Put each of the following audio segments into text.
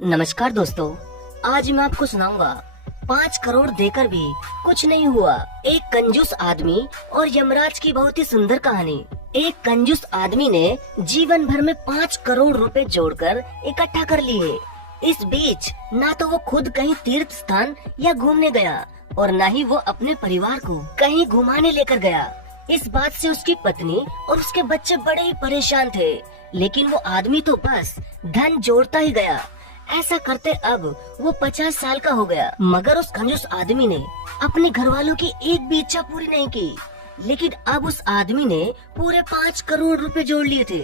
नमस्कार दोस्तों, आज मैं आपको सुनाऊंगा 5 करोड़ देकर भी कुछ नहीं हुआ, एक कंजूस आदमी और यमराज की बहुत ही सुंदर कहानी। एक कंजूस आदमी ने जीवन भर में 5 करोड़ रुपए जोड़कर इकट्ठा कर लिए। इस बीच ना तो वो खुद कहीं तीर्थ स्थान या घूमने गया और न ही वो अपने परिवार को कहीं घुमाने लेकर गया। इस बात से उसकी पत्नी और उसके बच्चे बड़े ही परेशान थे, लेकिन वो आदमी तो बस धन जोड़ता ही गया। ऐसा करते अब वो 50 साल का हो गया, मगर उस कंजूस आदमी ने अपने घर वालों की एक भी इच्छा पूरी नहीं की। लेकिन अब उस आदमी ने पूरे 5 करोड़ रुपए जोड़ लिए थे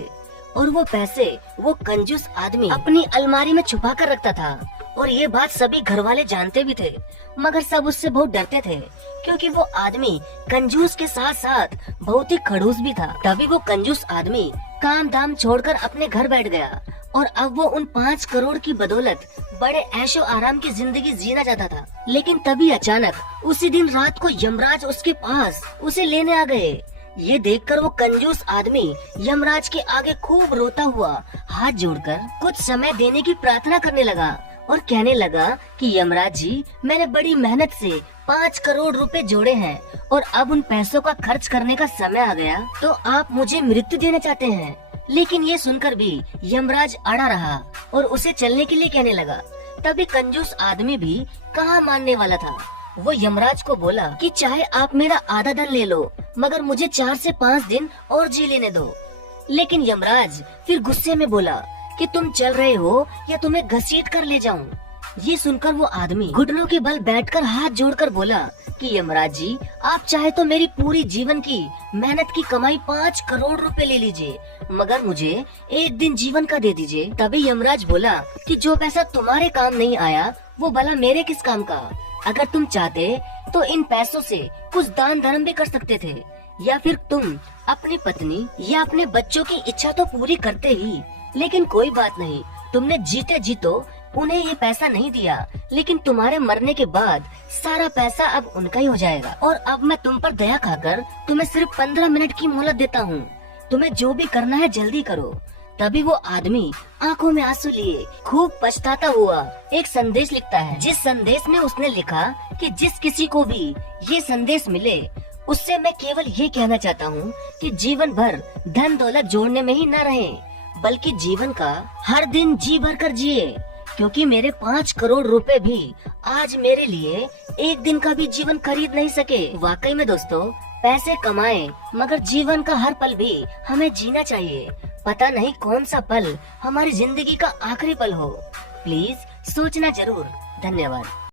और वो पैसे वो कंजूस आदमी अपनी अलमारी में छुपा कर रखता था। और ये बात सभी घर वाले जानते भी थे, मगर सब उससे बहुत डरते थे, क्योंकि वो आदमी कंजूस के साथ साथ बहुत ही खड़ूस भी था। तभी वो कंजूस आदमी काम धाम छोड़कर अपने घर बैठ गया और अब वो उन 5 करोड़ की बदौलत बड़े ऐशो आराम की जिंदगी जीना चाहता था। लेकिन तभी अचानक उसी दिन रात को यमराज उसके पास उसे लेने आ गए। ये देखकर वो कंजूस आदमी यमराज के आगे खूब रोता हुआ हाथ जोड़कर कुछ समय देने की प्रार्थना करने लगा और कहने लगा कि यमराज जी, मैंने बड़ी मेहनत से 5 करोड़ रुपए जोड़े हैं और अब उन पैसों का खर्च करने का समय आ गया, तो आप मुझे मृत्यु देना चाहते हैं। लेकिन ये सुनकर भी यमराज अड़ा रहा और उसे चलने के लिए कहने लगा। तभी कंजूस आदमी भी कहाँ मानने वाला था। वो यमराज को बोला कि चाहे आप मेरा आधा धन ले लो, मगर मुझे 4 से 5 दिन और जी लेने दो। लेकिन यमराज फिर गुस्से में बोला कि तुम चल रहे हो या तुम्हें घसीट कर ले जाऊं। ये सुनकर वो आदमी घुटनों के बल बैठकर हाथ जोड़कर बोला कि यमराज जी, आप चाहे तो मेरी पूरी जीवन की मेहनत की कमाई 5 करोड़ रुपए ले लीजिए, मगर मुझे एक दिन जीवन का दे दीजिए। तभी यमराज बोला कि जो पैसा तुम्हारे काम नहीं आया वो भला मेरे किस काम का। अगर तुम चाहते तो इन पैसों से कुछ दान धर्म भी कर सकते थे, या फिर तुम अपनी पत्नी या अपने बच्चों की इच्छा तो पूरी करते ही। लेकिन कोई बात नहीं, तुमने जीते जी तो उन्हें ये पैसा नहीं दिया, लेकिन तुम्हारे मरने के बाद सारा पैसा अब उनका ही हो जाएगा। और अब मैं तुम पर दया खाकर तुम्हें सिर्फ 15 मिनट की मोहलत देता हूँ। तुम्हें जो भी करना है जल्दी करो। तभी वो आदमी आंखों में आंसू लिए खूब पछताता हुआ एक संदेश लिखता है, जिस संदेश में उसने लिखा कि जिस किसी को भी ये संदेश मिले उससे मैं केवल ये कहना चाहता हूँ कि जीवन भर धन दौलत जोड़ने में ही न रहे, बल्कि जीवन का हर दिन जी भर कर जिए, क्योंकि मेरे 5 करोड़ रुपए भी आज मेरे लिए एक दिन का भी जीवन खरीद नहीं सके। वाकई में दोस्तों, पैसे कमाएं मगर जीवन का हर पल भी हमें जीना चाहिए। पता नहीं कौन सा पल हमारी जिंदगी का आखिरी पल हो। प्लीज सोचना जरूर। धन्यवाद।